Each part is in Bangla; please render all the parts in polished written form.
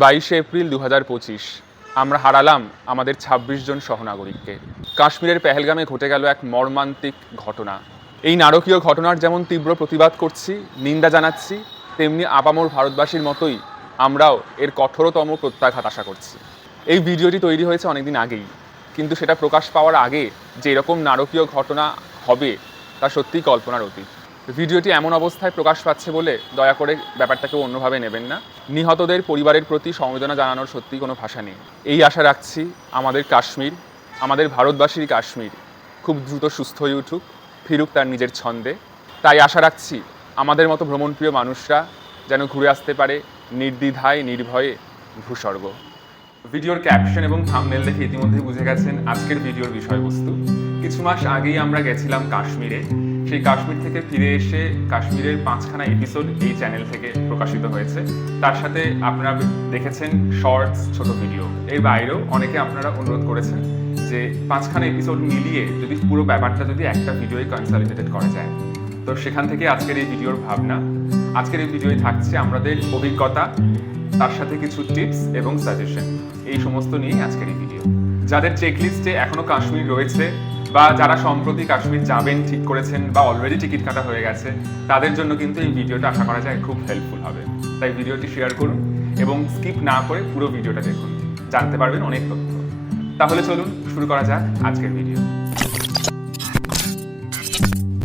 22 এপ্রিল 2025 আমরা হারালাম আমাদের 26 জন সহনাগরিককে। কাশ্মীরের পেহেলগামে ঘটে গেল এক মর্মান্তিক ঘটনা। এই নারকীয় ঘটনার যেমন তীব্র প্রতিবাদ করছি, নিন্দা জানাচ্ছি, তেমনি আপামর ভারতবাসীর মতোই আমরাও এর কঠোরতম প্রত্যাঘাত আশা করছি। এই ভিডিওটি তৈরি হয়েছে অনেকদিন আগেই, কিন্তু সেটা প্রকাশ পাওয়ার আগে যে এরকম নারকীয় ঘটনা হবে তা সত্যিই কল্পনার অতীত। ভিডিওটি এমন অবস্থায় প্রকাশ পাচ্ছে বলে দয়া করে ব্যাপারটাকে অন্যভাবে নেবেন না। নিহতদের পরিবারের প্রতি সমবেদনা জানানোর সত্যি কোনো ভাষা নেই। এই আশা রাখছি আমাদের কাশ্মীর, আমাদের ভারতবাসীর কাশ্মীর খুব দ্রুত সুস্থ হয়ে উঠুক, ফিরুক তার নিজের ছন্দে। তাই আশা রাখছি আমাদের মতো ভ্রমণপ্রিয় মানুষরা যেন ঘুরে আসতে পারে নির্দ্বিধায়, নির্ভয়ে ভূস্বর্গ। ভিডিওর ক্যাপশন এবং থাম্বনেল দেখে ইতিমধ্যেই বুঝে গেছেন আজকের ভিডিওর বিষয়বস্তু। কিছু মাস আগেই আমরা গেছিলাম কাশ্মীরে। সেই কাশ্মীর থেকে ফিরে এসে কাশ্মীরের 5খানা এপিসোড এই চ্যানেল থেকে প্রকাশিত হয়েছে। তার সাথে আপনারা দেখেছেন শর্টস, ছোট ভিডিও। এর বাইরেও অনেকে আপনারা অনুরোধ করেছেন যে 5খানা এপিসোড মিলিয়ে যদি পুরো ব্যাপারটা যদি একটা ভিডিওয় কনসলিডেটেড করা যায়। তো সেখান থেকে আজকের এই ভিডিওর ভাবনা। আজকের এই ভিডিওয় থাকছে আমাদের অভিজ্ঞতা, তার সাথে কিছু টিপস এবং সাজেশন, এই সমস্ত নিয়ে আজকের এই ভিডিও। যাদের চেকলিস্টে এখনো কাশ্মীর রয়েছে বা যারা সম্প্রতি কাশ্মীর যাবেন ঠিক করেছেন বা অলরেডি টিকিট কাটা হয়ে গেছে, তাদের জন্য কিন্তু এই ভিডিওটা আশা করা যায় খুব হেল্পফুল হবে। তাই ভিডিওটি শেয়ার করুন এবং স্কিপ না করে পুরো ভিডিওটা দেখুন, জানতে পারবেন অনেক তথ্য। তাহলে চলুন শুরু করা যাক আজকের ভিডিও।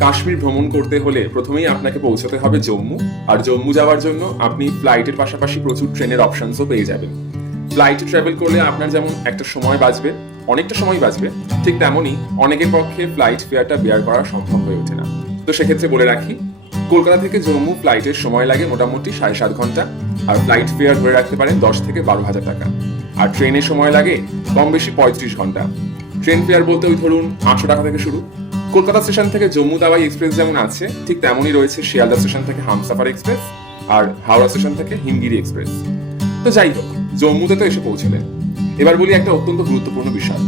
কাশ্মীর ভ্রমণ করতে হলে প্রথমেই আপনাকে পৌঁছতে হবে জম্মু। আর জম্মু যাওয়ার জন্য আপনি ফ্লাইটের পাশাপাশি প্রচুর ট্রেনের অপশনসও পেয়ে যাবেন। ফ্লাইটে ট্রাভেল করলে আপনার যেমন একটা সময় বাঁচবে, অনেকটা সময় বাঁচবে, ঠিক তেমনই অনেকের পক্ষে ফ্লাইট ফেয়ারটা বেয়ার করা সম্ভব হয়ে ওঠে না। তো সেক্ষেত্রে বলে রাখি, কলকাতা থেকে জম্মু ফ্লাইটের সময় লাগে মোটামুটি 7.5 ঘন্টা। আর ফ্লাইট ফেয়ার ধরে রাখতে পারেন 10 থেকে 12,000 টাকা। আর ট্রেনের সময় লাগে কম বেশি 35 ঘন্টা। ট্রেন ফেয়ার বলতে ওই ধরুন 800 টাকা থেকে শুরু। কলকাতা স্টেশন থেকে জম্মু তাওয়াই এক্সপ্রেস যেমন আছে, ঠিক তেমনই রয়েছে শিয়ালদা স্টেশন থেকে হামসাফার এক্সপ্রেস আর হাওড়া স্টেশন থেকে হিমগিরি এক্সপ্রেস। তো যাই হোক, জম্মুতে তো এসে পৌঁছলেন। এবার বলি একটা অত্যন্ত গুরুত্বপূর্ণ বিষয়।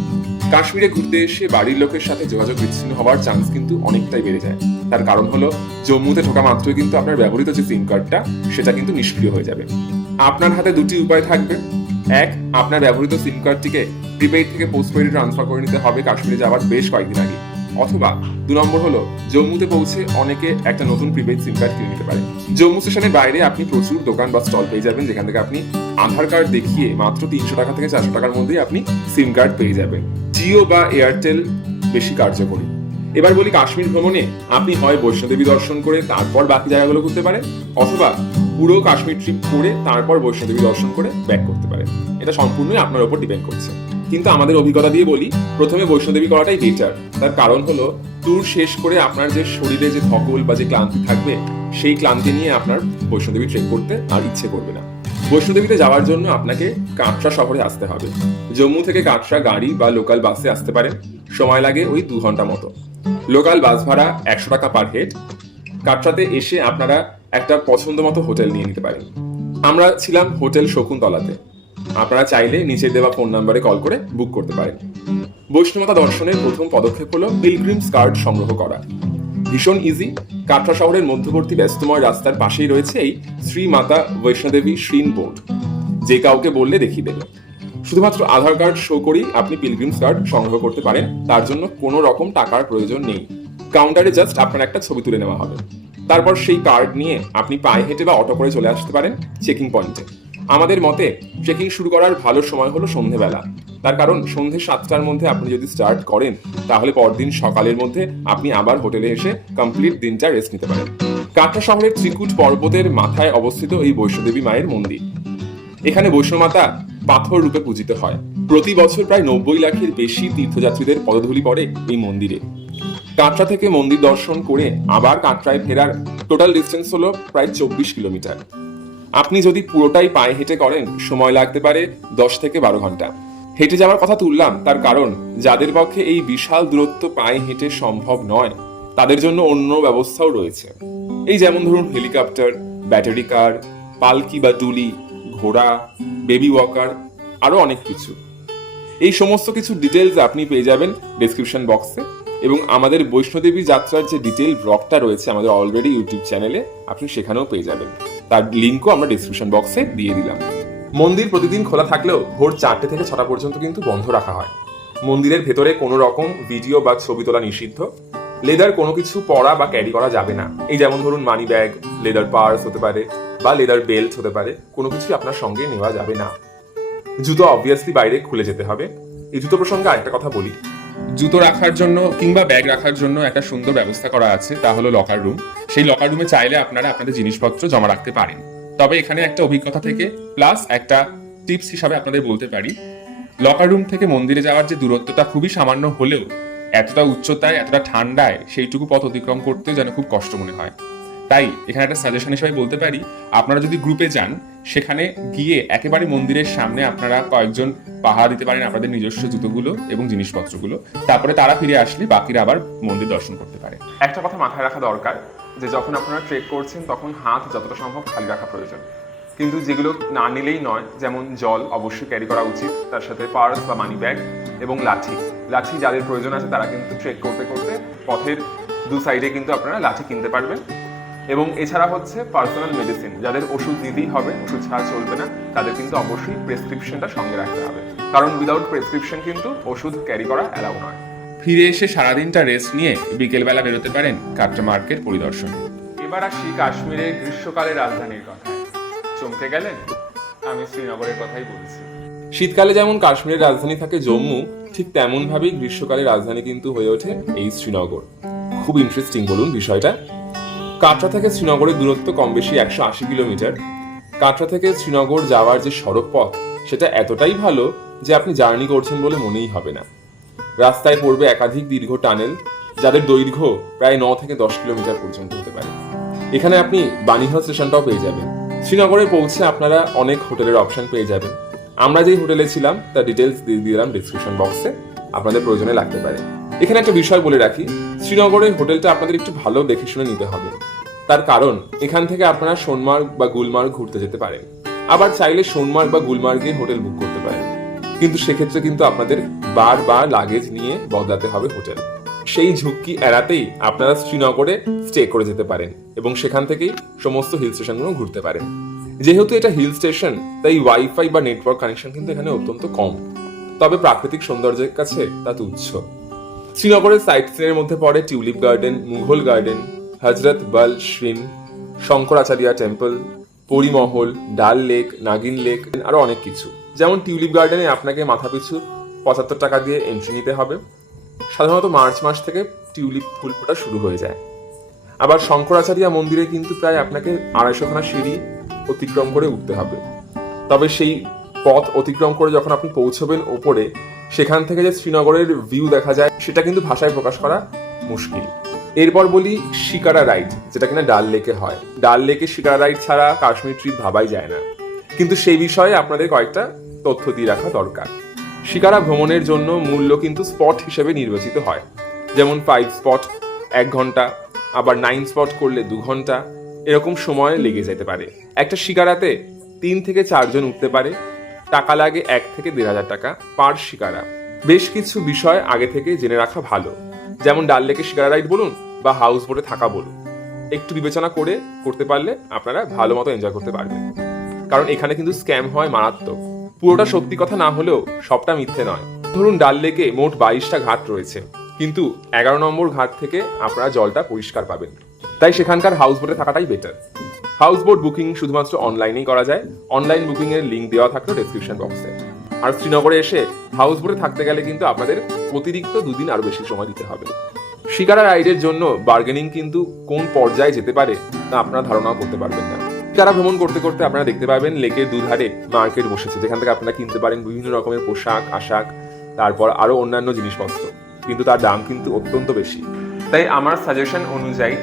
কাশ্মীরে ঘুরতে এসে বাড়ির লোকের সাথে যোগাযোগ বিচ্ছিন্ন হওয়ার চান্স কিন্তু অনেকটাই বেড়ে যায়। তার কারণ হলো, জম্মুতে ঢোকা মাত্রই কিন্তু আপনার ব্যবহৃত যে সিম কার্ডটা সেটা কিন্তু নিষ্ক্রিয় হয়ে যাবে। আপনার হাতে দুটি উপায় থাকবে। এক, আপনার ব্যবহৃত সিম কার্ডটিকে প্রিপেইড থেকে পোস্টপেইডে ট্রান্সফার করে নিতে হবে কাশ্মীরে যাওয়ার বেশ কয়েকদিন আগে। অথবা 2 নম্বর হলো, জম্মুতে পৌঁছে অনেকে একটা নতুন প্রিপেইড সিম কার্ড কিনে নিতে পারে। জম্মু স্টেশনের বাইরে আপনি প্রচুর দোকান বা স্টল পেয়ে যাবেন, যেখান থেকে আপনি আধার কার্ড দেখিয়ে মাত্র 300 টাকা থেকে 400 টাকার মধ্যেই আপনি সিম কার্ড পেয়ে যাবেন। জিও বা এয়ারটেল বেশি কার্যকরী। এবার বলি, কাশ্মীর ভ্রমণে আপনি হয় বৈষ্ণোদেবী দর্শন করে তারপর বাকি জায়গাগুলো ঘুরতে পারেন, অথবা পুরো কাশ্মীর ট্রিপ করে তারপর বৈষ্ণোদেবী দর্শন করে ব্যাক করতে পারেন। এটা সম্পূর্ণই আপনার উপর ডিপেন্ড করছে। কিন্তু আমাদের অভিজ্ঞতা দিয়ে বলি, প্রথমে বৈষ্ণোদেবী করাটাই বেটার। তার কারণ হলো, ট্যুর শেষ করে আপনার যে শরীরে যে ধকল বা যে ক্লান্তি থাকবে, সেই ক্লান্তি নিয়ে আপনার বৈষ্ণোদেবী ট্রেক করতে আর ইচ্ছে করবে না। বৈষ্ণোদেবীতে যাওয়ার জন্য আপনাকে কাটরা শহরে আসতে হবে। জম্মু থেকে কাটরা গাড়ি বা লোকাল বাসে আসতে পারেন। সময় লাগে ওই 2 ঘন্টা মতো। লোকাল বাস ভাড়া 100 টাকা পার হেড। কাটরাতে এসে আপনারা একটা পছন্দ মতো হোটেল নিয়ে নিতে পারেন। আমরা ছিলাম হোটেল শকুন্তলাতে। আপনারা চাইলে নিচে দেওয়া ফোন নাম্বারে কল করে বুক করতে পারেন। বৈষ্ণবতা দর্শনের প্রথম পদক্ষেপ হলো পিলগ্রিমস কার্ড সংগ্রহ করা। ভীষণ ইজি। কাটরা শহরের মধ্যবর্তী ব্যস্তময় রাস্তার পাশেই রয়েছে এই শ্রী মাতা বৈষ্ণোদেবী শ্রীন বোর্ড, যে কাউকে বললে দেখিয়ে দেবে। শুধুমাত্র আধার কার্ড শো করেই আপনি পিলগ্রিমস কার্ড সংগ্রহ করতে পারেন। তার জন্য কোনো রকম টাকার প্রয়োজন নেই। কাউন্টারে জাস্ট আপনার একটা ছবি তুলে নেওয়া হবে। তারপর সেই কার্ড নিয়ে আপনি পায়ে হেঁটে বা অটো করে চলে আসতে পারেন চেকিং পয়েন্টে। আমাদের মতে ট্রেকিং শুরু করার ভালো সময় হলো সন্ধ্যেবেলা। তার কারণ সন্ধ্যে 7টার মধ্যে আপনি যদি স্টার্ট করেন, তাহলে পরদিন সকালের মধ্যে আপনি আবার হোটেলে এসে কমপ্লিট দিনটা রেস্ট নিতে পারেন। কাটরা শহরের ত্রিকুট পর্বতের মাথায় অবস্থিত এই বৈষ্ণোদেবী মায়ের মন্দির। এখানে বৈষ্ণোমাতা পাথর রূপে পূজিত হয়। প্রতি বছর প্রায় 90 লাখের বেশি তীর্থযাত্রীদের পদধূলি পড়ে এই মন্দিরে। কাটরা থেকে মন্দির দর্শন করে আবার কাটরায় ফেরার টোটাল ডিস্টেন্স হলো প্রায় 24 কিলোমিটার। আপনি যদি পুরোটাই পায়ে হেঁটে করেন, সময় লাগতে পারে 10 থেকে 12 ঘন্টা। হেঁটে যাওয়ার কথা তুললাম তার কারণ, যাদের পক্ষে এই বিশাল দূরত্ব পায়ে হেঁটে সম্ভব নয়, তাদের জন্য অন্য ব্যবস্থাও রয়েছে। এই যেমন ধরুন হেলিকপ্টার, ব্যাটারি কার, পালকি বা টুলি, ঘোড়া, বেবি ওয়াকার, আরো অনেক কিছু। এই সমস্ত কিছু ডিটেলস আপনি পেয়ে যাবেন ডেসক্রিপশন বক্সে, এবং আমাদের বৈষ্ণোদেবী যাত্রার যে ডিটেল ব্লগটা রয়েছে আমাদের অলরেডি ইউটিউব চ্যানেলে, আপনি সেখানেও পেয়ে যাবেন। তার লিঙ্কও আমরা ডেসক্রিপশন বক্সে দিয়ে দিলাম। মন্দির প্রতিদিন খোলা থাকলেও ভোর 4টে থেকে 6টা পর্যন্ত কিন্তু বন্ধ রাখা হয়। মন্দিরের ভেতরে কোনো রকম ভিডিও বা ছবি তোলা নিষিদ্ধ। লেদার কোনো কিছু পরা বা ক্যারি করা যাবে না। এই যেমন ধরুন মানি ব্যাগ, লেদার পার্স হতে পারে বা লেদার বেল্ট হতে পারে, কোনো কিছুই আপনার সঙ্গে নেওয়া যাবে না। জুতো অবভিয়াসলি বাইরে খুলে যেতে হবে। এই জুতো প্রসঙ্গে আরেকটা কথা বলি, জুতো রাখার জন্য কিংবা ব্যাগ রাখার জন্য একটা সুন্দর ব্যবস্থা করা আছে, তা হলো লকার রুম। সেই লকার রুমে চাইলে আপনারা আপনাদের জিনিসপত্র জমা রাখতে পারেন। তবে এখানে একটা অভিজ্ঞতা থেকে প্লাস একটা টিপস হিসাবে আপনাদের বলতে পারি, লকার রুম থেকে মন্দিরে যাওয়ার যে দূরত্বটা খুবই সামান্য হলেও এতটা উচ্চতায় এতটা ঠান্ডায় সেইটুকু পথ অতিক্রম করতেও যেন খুব কষ্ট মনে হয়। তাই এখানে একটা সাজেশন হিসেবে বলতে পারি, আপনারা যদি গ্রুপে যান সেখানে গিয়ে একেবারে মন্দিরের সামনে আপনারা কয়েকজন পাহারা দিতে পারেন আপনাদের নিজস্ব জুতোগুলো এবং জিনিসপত্রগুলো। তারপরে তারা ফিরে আসলে বাকিরা আবার মন্দির দর্শন করতে পারে। একটা কথা মাথায় রাখা দরকার যে যখন আপনারা ট্রেক করছেন তখন হাত যতটা সম্ভব খালি রাখা প্রয়োজন। কিন্তু যেগুলো না নিলেই নয়, যেমন জল অবশ্যই ক্যারি করা উচিত, তার সাথে পার্স বা মানি ব্যাগ এবং লাঠি যাদের প্রয়োজন আছে তারা কিন্তু ট্রেক করতে করতে পথের দু সাইডে কিন্তু আপনারা লাঠি কিনতে পারবেন। এবং এছাড়া হচ্ছে পার্সোনাল মেডিসিন, যাদের ওষুধ নিতেই হবে, ওষুধ ছাড়া চলবে না, তাদের কিন্তু অবশ্যই প্রেসক্রিপশনটা সঙ্গে রাখতে হবে, কারণ উইদাউট প্রেসক্রিপশন কিন্তু ওষুধ ক্যারি করা অ্যালাউ নয়। ফিরে এসে সারাদিনটা রেস্ট নিয়ে বিকেলবেলা বেরোতে পারেন কাটরা মার্কেট পরিদর্শনে। এবার আসি কাশ্মীরের গ্রীষ্মকালের রাজধানীর কথায়। চমকে গেলেন? আমি শ্রীনগরের কথাই বলছি। শীতকালে যেমন কাশ্মীরের রাজধানী থাকে জম্মু, ঠিক তেমন ভাবেই গ্রীষ্মকালের রাজধানী কিন্তু হয়ে ওঠে এই শ্রীনগর। খুব ইন্টারেস্টিং বলুন বিষয়টা। কাটরা থেকে শ্রীনগরের দূরত্ব কম বেশি 180 কিলোমিটার। কাটরা থেকে শ্রীনগর যাওয়ার যে সড়ক পথ সেটা এতটাই ভালো যে আপনি জার্নি করছেন বলে মনেই হবে না। রাস্তায় পড়বে একাধিক দীর্ঘ টানেল, যাদের দৈর্ঘ্য প্রায় 9 থেকে 10 কিলোমিটার পর্যন্ত হতে পারে। এখানে আপনি বানিহাল স্টেশনটাও পেয়ে যাবেন। শ্রীনগরে পৌঁছে আপনারা অনেক হোটেলের অপশন পেয়ে যাবেন। আমরা যেই হোটেলে ছিলাম তার ডিটেলস দিয়ে দিলাম ডিসক্রিপশন বক্সে, আপনাদের প্রয়োজনে লাগতে পারে। এখানে একটা বিষয় বলে রাখি, শ্রীনগরের হোটেলটা আপনাদের একটু ভালো দেখে শুনে নিতে হবে। তার কারণ এখান থেকে আপনারা সোনমার্গ বা গুলমার্গ ঘুরতে যেতে পারেন, আবার চাইলে সোনমার্গ বা গুলমার্গে হোটেল বুক করতে পারেন। কিন্তু সেক্ষেত্রে কিন্তু আপনাদের বারবার লাগেজ নিয়ে বদলাতে হবে হোটেল। সেই ঝুঁকি এড়াতেই আপনারা শ্রীনগরে স্টে করে যেতে পারেন এবং সেখান থেকেই সমস্ত হিল স্টেশনগুলো ঘুরতে পারেন। যেহেতু এটা হিল স্টেশন, তাই ওয়াইফাই বা নেটওয়ার্ক কানেকশন কিন্তু এখানে অত্যন্ত কম, তবে প্রাকৃতিক সৌন্দর্যের কাছে তা তুচ্ছ। শ্রীনগরের সাইট সিনের মধ্যে পড়ে টিউলিপ গার্ডেন, মুঘল গার্ডেন, হজরত বল শ্রীন, শঙ্করাচার্য টেম্পল, পরিমহল, ডাল লেক, নাগিন লেক, আরো অনেক কিছু। যেমন টিউলিপ গার্ডেনে আপনাকে মাথাপিছু 75 টাকা দিয়ে এন্ট্রি নিতে হবে। সাধারণত মার্চ মাস থেকে টিউলিপ ফুল ফোটা শুরু হয়ে যায়। আবার শঙ্করাচার্য মন্দিরে কিন্তু প্রায় আপনাকে 250 খানা সিঁড়ি অতিক্রম করে উঠতে হবে। তবে সেই পথ অতিক্রম করে যখন আপনি পৌঁছবেন ওপরে, সেখান থেকে যে শ্রীনগরের ভিউ দেখা যায় সেটা কিন্তু ভাষায় প্রকাশ করা মুশকিল। এরপর বলি শিকারা রাইড, যেটা কিনা ডাল লেকে হয়। ডাল লেকে শিকারা রাইড ছাড়া কাশ্মীর ট্রিপ ভাবাই যায় না, কিন্তু সেই বিষয়ে আপনাদের কয়েকটা তথ্য দিয়ে রাখা দরকার। শিকারা ভ্রমণের জন্য মূল্য কিন্তু স্পট হিসেবে নির্বাচিত হয়, যেমন 5 স্পট 1 ঘন্টা, আবার 9 স্পট করলে 2 ঘন্টা, এরকম সময় লেগে যেতে পারে। একটা শিকারাতে 3 থেকে 4 জন উঠতে পারে। টাকা লাগে 1 থেকে 1,500 টাকা পার শিকারা। বেশ কিছু বিষয় আগে থেকে জেনে রাখা ভালো, যেমন ডাল লেকে শিকারা রাইড বলুন বা হাউস বোটে থাকা বলুন, একটু বিবেচনা করে করতে পারলে আপনারা ভালো মতো এনজয় করতে পারবেন। কারণ এখানে কিন্তু স্ক্যাম হয় মারাত্মক। পুরোটা সত্যি কথা না হলেও সবটা মিথ্যে নয়। ধরুন ডাল লেকে মোট 22টা ঘাট রয়েছে, কিন্তু 11 নম্বর ঘাট থেকে আপনারা জলটা পরিষ্কার পাবেন। তাই সেখানকার হাউস বোটে থাকাটাই বেটার। হাউস বোট বুকিং শুধুমাত্র অনলাইনেই করা যায়। অনলাইন বুকিং এর লিঙ্ক দেওয়া থাকলো ডেসক্রিপশন বক্সে। আর শ্রীনগরে এসে হাউস বোটে থাকতে গেলে কিন্তু আপনাদের অতিরিক্ত 2 দিন আরো বেশি সময় দিতে হবে। শিকারা রাইডের জন্য বার্গেনিং কিন্তু কোন পর্যায়ে যেতে পারে তা আপনারা ধারণাও করতে পারবেন না। শিকারা ভ্রমণ করতে করতে আপনারা দেখতে পাবেন লেকের দুধারে মার্কেট বসেছে, যেখান থেকে আপনারা কিনতে পারেন বিভিন্ন রকমের পোশাক আশাক, তারপর আরো অন্যান্য জিনিসপত্র, কিন্তু তার দাম কিন্তু অত্যন্ত বেশি। তাই আমার সাজেশন অনুযায়ী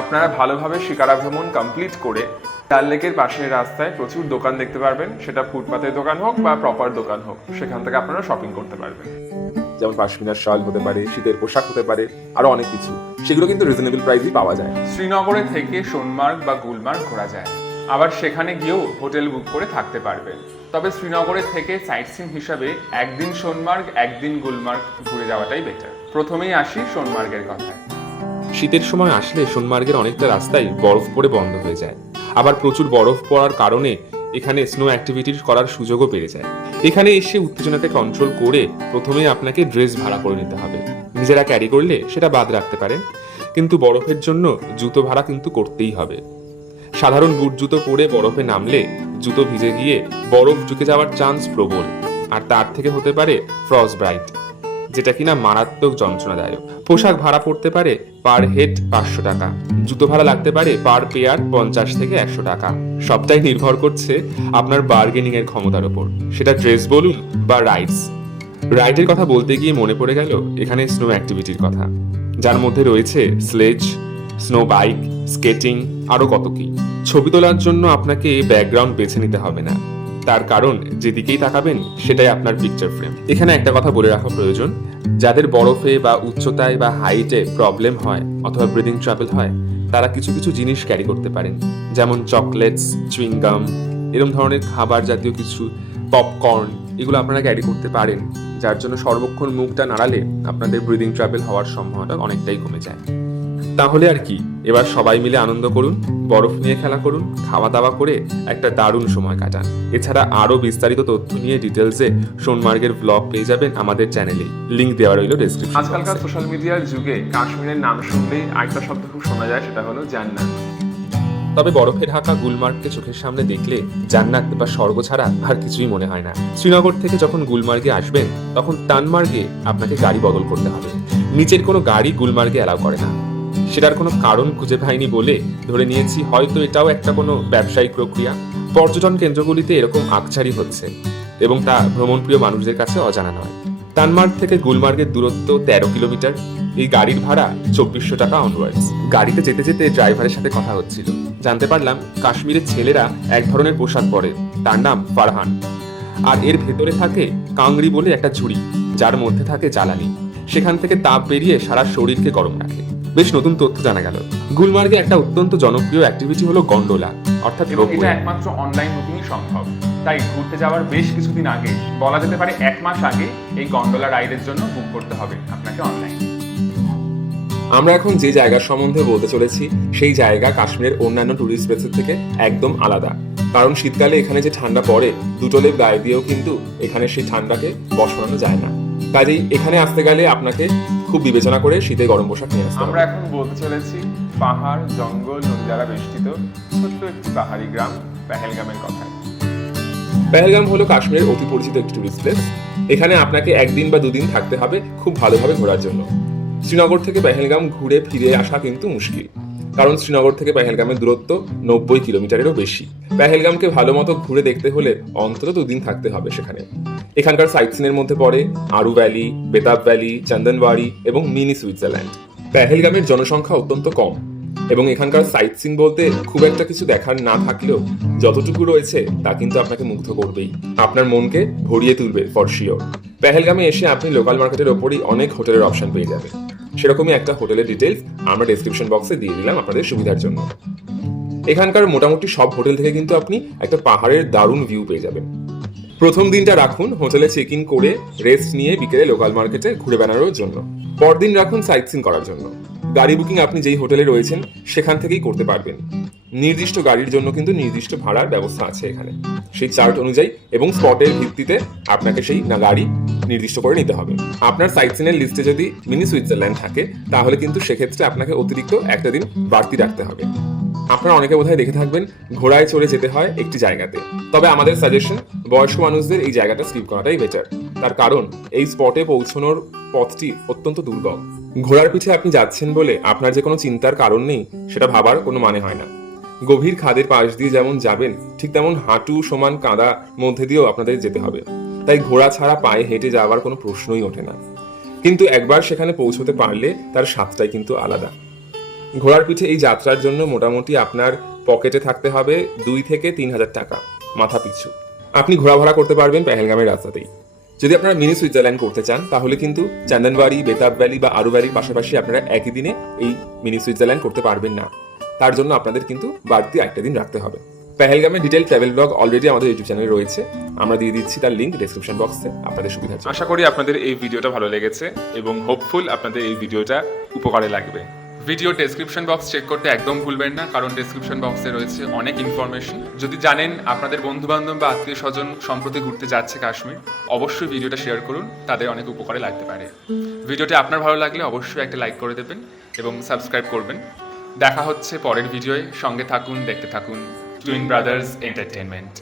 আপনারা ভালোভাবে শিকারা ভ্রমণ কমপ্লিট করে ডাল লেকের পাশের রাস্তায় প্রচুর দোকান দেখতে পারবেন, সেটা ফুটপাতের দোকান হোক বা প্রপার দোকান হোক, সেখান থেকে আপনারা শপিং করতে পারবেন। যেমন পাশমিনার শাল হতে পারে, শীতের পোশাক হতে পারে, আরো অনেক কিছু, সেগুলো কিন্তু রিজনেবল প্রাইসেই পাওয়া যায়। শ্রীনগরে থেকে সোনমার্গ বা গুলমার্গ ঘোরা যায়, আবার সেখানে গিয়েও হোটেল বুক করে থাকতে পারবেন। তবে শ্রীনগরে থেকে সাইট সিন হিসাবে একদিন সোনমার্গ একদিন গুলমার্গ ঘুরে যাওয়াটাই বেটার। প্রথমেই আসি সোনমার্গের কথায়। শীতের সময় আসলে সোনমার্গের অনেকটা রাস্তায় বরফ পড়ে বন্ধ হয়ে যায়। আবার প্রচুর বরফ পড়ার কারণে এখানে স্নো অ্যাক্টিভিটির করার সুযোগও পেয়ে যায়। এখানে এসে উত্তেজনাকে কন্ট্রোল করে প্রথমেই আপনাকে ড্রেস ভাড়া করে নিতে হবে। নিজেরা ক্যারি করলে সেটা বাদ রাখতে পারেন, কিন্তু বরফের জন্য জুতো ভাড়া কিন্তু করতেই হবে। সাধারণ বুট জুতো পরে বরফে নামলে জুতো ভিজে গিয়ে বরফ ঢুকে যাওয়ার চান্স প্রবল, আর তার থেকে হতে পারে ফ্রস্ট ব্রাইট, যেটা কিনা মারাত্মক যন্ত্রণাদায়ক। পোশাক ভাড়া পড়তে পারে পার হেড 500 টাকা, জুতো ভাড়া লাগতে পারে পার পেয়ার 50 থেকে 100 টাকা। সবটাই নির্ভর করছে আপনার বার্গেনিং এর ক্ষমতার উপর, সেটা ড্রেস বলুন বা রাইডের কথা বলতে গিয়ে মনে পড়ে গেল এখানে স্নো অ্যাক্টিভিটির কথা, যার মধ্যে রয়েছে স্লেজ, স্নো বাইক, স্কেটিং, আরো কত কি। ছবি তোলার জন্য আপনাকে ব্যাকগ্রাউন্ড বেছে নিতে হবে না, তার কারণ যেদিকেই তাকাবেন সেটাই আপনার পিকচার ফ্রেম। এখানে একটা কথা বলে রাখা প্রয়োজন, যাদের বরফে বা উচ্চতায় বা হাইটে প্রবলেম হয় অথবা ব্রিদিং ট্রাবল হয়, তারা কিছু কিছু জিনিস ক্যারি করতে পারেন, যেমন চকলেটস, চুইংগাম, এরকম ধরনের খাবার জাতীয় কিছু, পপকর্ন, এগুলো আপনারা ক্যারি করতে পারেন, যার জন্য সর্বক্ষণ মুখটা নাড়ালে আপনাদের ব্রিদিং ট্রাবল হওয়ার সম্ভাবনা অনেকটাই কমে যায়। তাহলে আর কি, এবার সবাই মিলে আনন্দ করুন, বরফ নিয়ে খেলা করুন, খাওয়া দাওয়া করে একটা দারুণ সময় কাটান। এছাড়া আরো বিস্তারিত তথ্য নিয়ে ডিটেলসে সোনমার্গের ব্লগ পেয়ে যাবেন আমাদের চ্যানেলে, লিংক দেওয়া রইল ডেসক্রিপশনে। আজকালকার সোশ্যাল মিডিয়ার যুগে কাশ্মীরের নাম শুনলেই আরেকটা শব্দ খুব শোনা যায়, সেটা হলো জান্নাত। তবে বরফে ঢাকা গুলমার্গকে চোখের সামনে দেখলে জান্নাত বা স্বর্গ ছাড়া আর কিছুই মনে হয় না। শ্রীনগর থেকে যখন গুলমার্গে আসবেন তখন তানমার্গে আপনাকে গাড়ি বদল করতে হবে। নিচের কোনো গাড়ি গুলমার্গে অ্যালাউ করে না, সেটার কোনো কারণ খুঁজে পাইনি বলে ধরে নিয়েছি হয়তো এটাও একটা কোনো ব্যবসায়িক প্রক্রিয়া। পর্যটন কেন্দ্রগুলিতে এরকম আকছারি হচ্ছে এবং তা ভ্রমণপ্রিয় মানুষদের কাছে অজানা নয়। তানমার্গ থেকে গুলমার্গের দূরত্ব 13 কিলোমিটার। এই গাড়ির ভাড়া 2400 টাকা অনওয়ার্ডস। গাড়িতে যেতে যেতে ড্রাইভারের সাথে কথা হচ্ছিল, জানতে পারলাম কাশ্মীরের ছেলেরা এক ধরনের পোশাক পরে, তার নাম ফারহান, আর এর ভেতরে থাকে কাংরি বলে একটা ঝুড়ি, যার মধ্যে থাকে জ্বালানি। সেখান থেকে তাপ বেরিয়ে সারা শরীরকে গরম রাখে। বেশ নতুন তথ্য জানা গেল। গুলমার্গে একটা অত্যন্ত জনপ্রিয় অ্যাক্টিভিটি হলো গন্ডোলা, অর্থাৎ এবং এটা একমাত্র অনলাইন বুকিংই সম্ভব। তাই ঘুরতে যাওয়ার বেশ কিছুদিন আগে, বলা যেতে পারে 1 মাস আগে, এই গন্ডোলা রাইডের জন্য বুক করতে হবে আপনাকে অনলাইন। আমরা এখন যে জায়গার সম্বন্ধে বলতে চলেছি সেই জায়গা কাশ্মীরের অন্যান্য টুরিস্ট প্লেসের থেকে একদম আলাদা, কারণ শীতকালে এখানে যে ঠান্ডা পড়ে দুটো লেপ গায়ে দিয়েও কিন্তু এখানে সেই ঠান্ডাকে বসানো যায় না। কাজেই এখানে আসতে গেলে আপনাকে খুব বিবেচনা করে শীতে গরম পোশাক নিয়ে আসতে হবে। আমরা এখন বলতে চলেছি পাহাড়, জঙ্গল, নদী দ্বারা বেষ্টিত ছোট্ট একটি পাহাড়ি গ্রাম পেহেলগামের কথা। পেহেলগাম হলো কাশ্মীরের অতি পরিচিত একটি টুরিস্ট প্লেস। এখানে আপনাকে 1 দিন বা 2 দিন থাকতে হবে খুব ভালোভাবে ঘোরার জন্য। শ্রীনগর থেকে পেহেলগাম ঘুরে ফিরে আসা কিন্তু মুশকিল, কারণ শ্রীনগর থেকে পেহেলগামের দূরত্ব 90 কিলোমিটারেরও বেশি। পেহেলগামকে ভালো মতো ঘুরে দেখতে হলে অন্তত 2 দিন থাকতে হবে সেখানে। এখানকার সাইটসিনের মধ্যে পড়ে আরু ভ্যালি, বেতাব ভ্যালি, চন্দনবাড়ি এবং মিনি সুইজারল্যান্ড। পেহেলগামের জনসংখ্যা অত্যন্ত কম এবং এখানকার সাইটসিন বলতে খুব একটা কিছু দেখার না থাকলেও যতটুকু রয়েছে তা কিন্তু আপনাকে মুগ্ধ করবেই, আপনার মনকে ভরিয়ে তুলবে ফর শিওর। পেহেলগামে এসে আপনি লোকাল মার্কেটের ওপরই অনেক হোটেলের অপশন পেয়ে যাবেন। সেরকমই একটা হোটেলের ডিটেলস আমরা ডেসক্রিপশন বক্সে দিয়ে দিলাম আপনাদের সুবিধার জন্য। এখানকার মোটামুটি সব হোটেল থেকে কিন্তু আপনি একটা পাহাড়ের দারুণ ভিউ পেয়ে যাবেন। প্রথম দিনটা রাখুন হোটেলে চেক ইন করে রেস্ট নিয়ে বিকেলে লোকাল মার্কেটে ঘুরে বেড়ানোর জন্য। পরদিন রাখুন সাইটসিন করার জন্য। গাড়ি বুকিং আপনি যেই হোটেলে রয়েছেন সেখান থেকেই করতে পারবেন। নির্দিষ্ট গাড়ির জন্য কিন্তু নির্দিষ্ট ভাড়ার ব্যবস্থা আছে এখানে, সেই চার্ট অনুযায়ী এবং স্পটের ভিত্তিতে আপনাকে সেই গাড়ি নির্দিষ্ট করে নিতে হবে। আপনার সাইটসিনের লিস্টে যদি মিনি সুইজারল্যান্ড থাকে তাহলে কিন্তু সেক্ষেত্রে আপনাকে অতিরিক্ত একটা দিন বাড়তি রাখতে হবে। আপনারা অনেকে বোধহয় দেখে থাকবেন ঘোড়ায় চড়ে যেতে হয় একটি জায়গাতে, তবে আমাদের সাজেশন বয়স্ক মানুষদের এই জায়গাটা স্কিপ করাটাই বেটার। তার কারণ এই স্পটে পৌঁছানোর পথটি অত্যন্ত দুর্গম। ঘোড়ার পিঠে আপনি যাচ্ছেন বলে আপনার যে কোনো চিন্তার কারণ নেই সেটা ভাবার কোনো মানে হয় না। গভীর খাদের পাশ দিয়ে যেমন যাবেন ঠিক তেমন হাঁটু সমান কাদা মধ্যে দিয়েও আপনাদের যেতে হবে, তাই ঘোড়া ছাড়া পায়ে হেঁটে যাওয়ার কোনো প্রশ্নই ওঠে না। কিন্তু একবার সেখানে পৌঁছতে পারলে তার স্বাদটাই কিন্তু আলাদা। ঘোড়ার পিঠে এই যাত্রার জন্য মোটামুটি আপনার পকেটে থাকতে হবে 2 থেকে 3,000 টাকা মাথা পিছু। আপনি ঘোরা ভাড়া করতে পারবেন পেহেলগামের রাস্তাতেই। যদি আপনারা মিনি সুইজারল্যান্ড করতে চান তাহলে কিন্তু চন্দনবাড়ি, বেতাব ভ্যালি বা আরু ভ্যালির পাশাপাশি আপনারা একই দিনে এই মিনি সুইজারল্যান্ড করতে পারবেন না, তার জন্য আপনাদের কিন্তু বাড়তি একটা দিন রাখতে হবে। পেহেলগামের ডিটেল ট্রাভেল ব্লগ অলরেডি আমাদের ইউটিউব চ্যানেলে রয়েছে, আমরা দিয়ে দিচ্ছি তার লিংক ডেসক্রিপশন বক্সে আপনাদের সুবিধার জন্য। আশা করি আপনাদের এই ভিডিওটা ভালো লেগেছে এবং হোপফুল আপনাদের এই ভিডিওটা উপকারে লাগবে। ভিডিও ডেসক্রিপশন বক্স চেক করতে একদম ভুলবেন না, কারণ ডেসক্রিপশন বক্সে রয়েছে অনেক ইনফরমেশন। যদি জানেন আপনাদের বন্ধুবান্ধব বা আত্মীয় স্বজন সম্প্রতি ঘুরতে যাচ্ছে কাশ্মীর, অবশ্যই ভিডিওটা শেয়ার করুন, তাদের অনেক উপকারে লাগতে পারে। ভিডিওটি আপনার ভালো লাগলে অবশ্যই একটা লাইক করে দেবেন এবং সাবস্ক্রাইব করবেন। দেখা হচ্ছে পরের ভিডিওয়ে, সঙ্গে থাকুন, দেখতে থাকুন টুইন ব্রাদার্স এন্টারটেনমেন্ট।